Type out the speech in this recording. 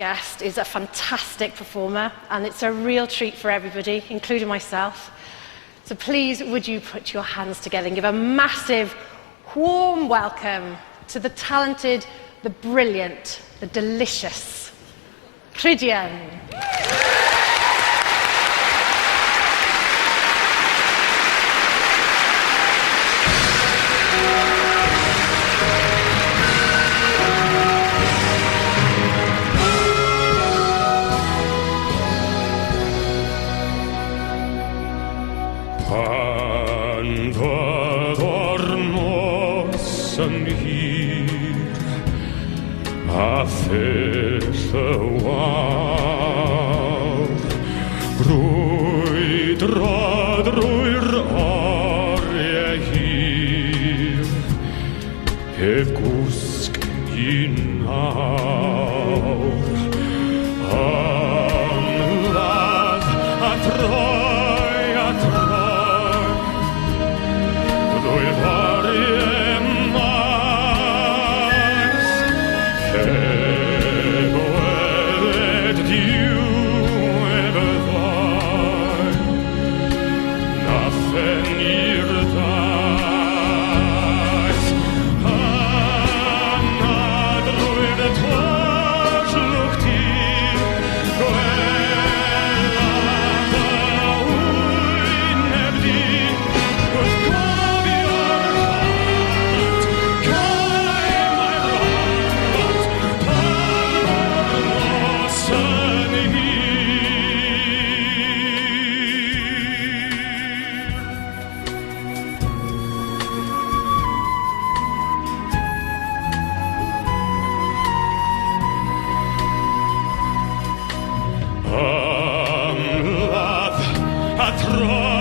Guest is a fantastic performer, and it's a real treat for everybody, including myself. So please, would you put your hands together and give a massive, warm welcome to the talented, the brilliant, the delicious Rhydian. Fyddo'r nos yn hir a phyll y wawr brwydro drwy'r oriau hir heb gwsg I nawr ymladd a troi drwy'r oriau maes heb weled diwedd y ddau na phen i'r daeth yna drwy'r twylwch ti gwelad y wyneb di wrth gofio'r plant cael mae rhaid Fyddo'r nos yn hir. Ymladd a troi